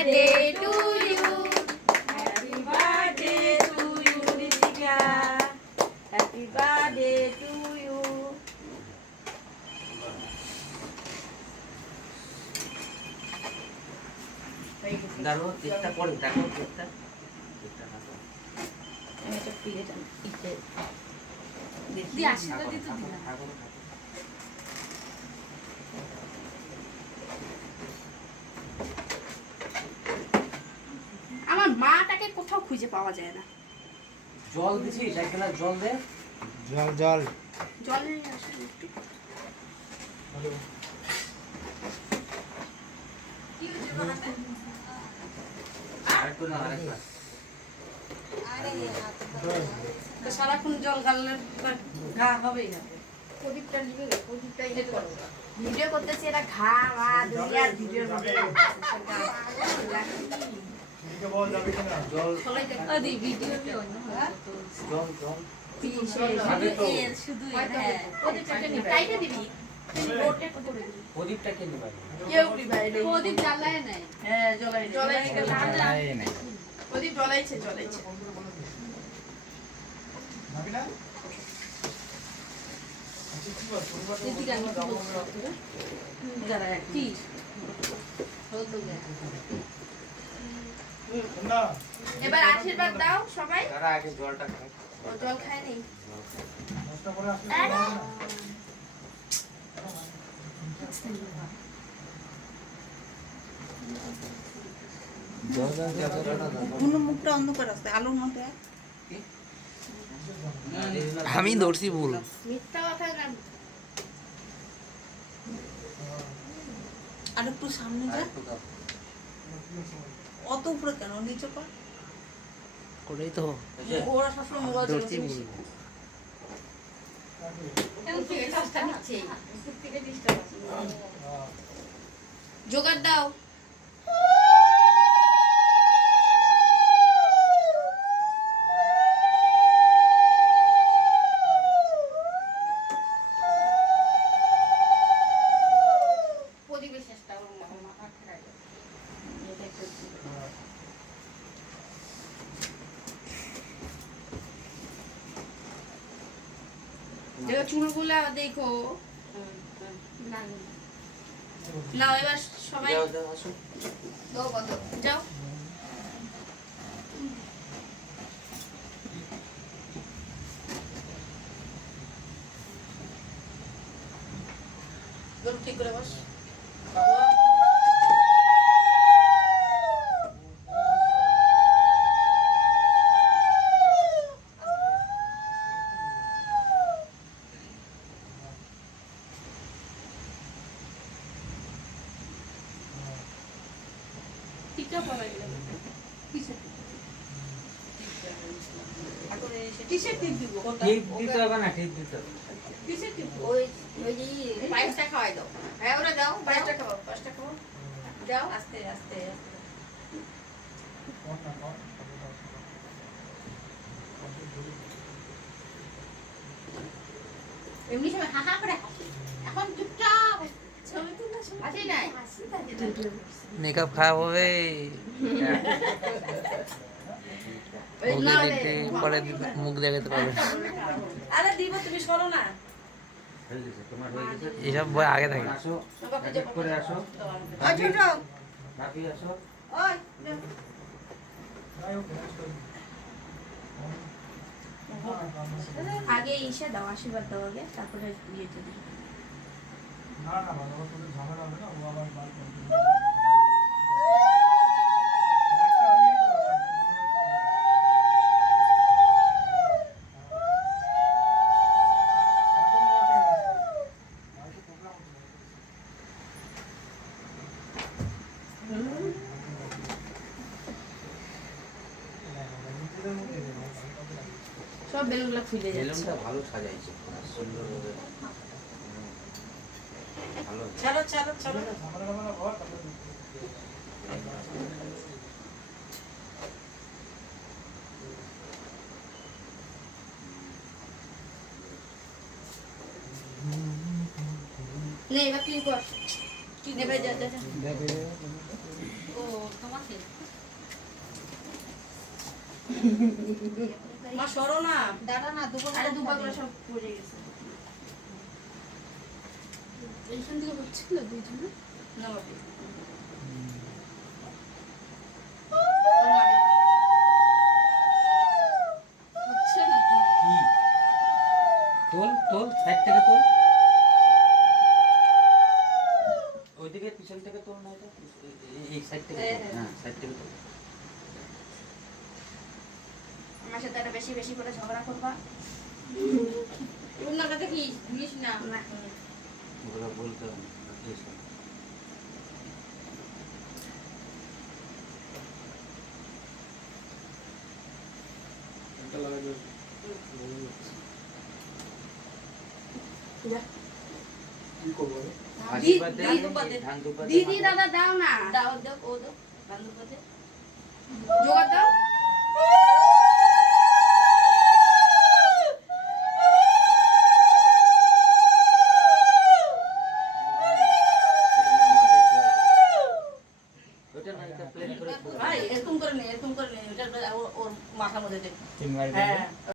birthday to you. Happy birthday to you, Ritika. Happy birthday to you. দাঁড়ো কেকটা পরে দেখো কেকটা আমি একটা প্লেট ইতে দি আশীর্বাদ দিতে দিলাম। আমার মাটাকে কোথাও খুঁজে পাওয়া যায় না। জল দিছিস এক গ্লাস জল দে জল জল জল নিয়ে আসুন একটু। কি হয়েছে বানাতে? আরেকটু না আরেকটা তো সারাক্ষণ জল গাললে ঘা হবেই হবে। প্রদীপটা নিবে, প্রদীপটা ইয়ে করো। ভিডিও করতেছি এরা ঘা মা দুনিয়ার ভিডিওর মধ্যে জল ওদি ভিডিও কি অন্য জল জল শুধু প্রদীপটাকে নিবে কাইটা দিবি ওটা করে দিবি প্রদীপটাকে নিবা কেউ দিবাই নেই। প্রদীপ জ্বালায় নাই হ্যাঁ জ্বলাই জ্বলাইছে নাই প্রদীপ জ্বলাইছে জ্বলাইছে। এদিকে আমি কি বলছি যারা কি হলো গে এবার আশীর্বাদ দাও সবাই। তারা আগে জলটা খায় ও জল খায় নি কোনো মুখটা অন্ধকার আছে আলোর মধ্যে আমি ধরছি ভুল মিথ্যা কথা না। আর একটু সামনে যা অত উপরে কেন নিচে পা করেই তো ওরা সবসময় মোবাইল ধরছি ভুল জোগাড় দাও। পরিবেশটা ওর মাথা খারাপ এটা একটু দেখো চুলগুলা দেখো নাও এবার সবাই যাও যাও আসো যাও ঠিক করে বস। টিকা পড়া গেল কিসের টিপ দিব? ঠিক দিতে হবে না ঠিক দিতে হবে কিসের টিপ? ওই ওই যে পায়েসটা খাওয়াই দাও। হ্যাঁ ওরা দাও পাঁচটা খাবো পাঁচটা খাবো। দাও আস্তে আস্তে আস্তে। এমনি সময় হা হা করে হাসি। এখন চুপচাপ ছবি তুলনা হাসি নাই মেকআপ খারাপ হবে মুখে দেখতে পরে মুখ দেখাতে পারবে আরে দিব তুমি সরো না। হয়ে গেছে তোমার হয়ে গেছে এইসব বই আগে থাকে আসো এক করে আসো ওই ছোট ভাবি আসো ওই আগে ইসে দাও আশীর্বাদ দাও আগে তারপরে ইয়েতে দিও। সব বেলুনগুলো খুলে যাচ্ছে। বেলুনটা ভালো সাজাইছে সুন্দর ভাবে ভালো চলো চলো চলো। নে এবার তুই কর। কি নেবে যা যা যা। ও তোমাকে মা সরো না। দাঁড়া না দুপুর আরে দুবার করে সব পড়ে গেছে। এইখান থেকে হচ্ছিল দুইজনে না বাপি। হচ্ছে না তো। কি তোল তোল সাইড থেকে তোল, ওইদিকে পিছন থেকে তোল না, এটা এই সাইড থেকে তোল। হ্যাঁ সাইড থেকে তোল। আমার সাথে একটা বেশি বেশি করে ঝগড়া করবা ওনার কাছে কি জিনিস না। না। ওগুলো বলতে হবে না, এসব। আশীর্বাদ দে, ধান দুপা দে, দিদি মাথায়। দাদা দাও না, দাও দাও ও দাও বান্ধব কাছে। জোগাড় দাও। এটা মাথায় শোয়া যায়। ওটা না, এটা প্লেন করে শোয়া যায়। ভাই এরকম করে নে, এরকম করে নে। ওটা ওর মাথার মধ্যে দে। তিনবার হ্যাঁ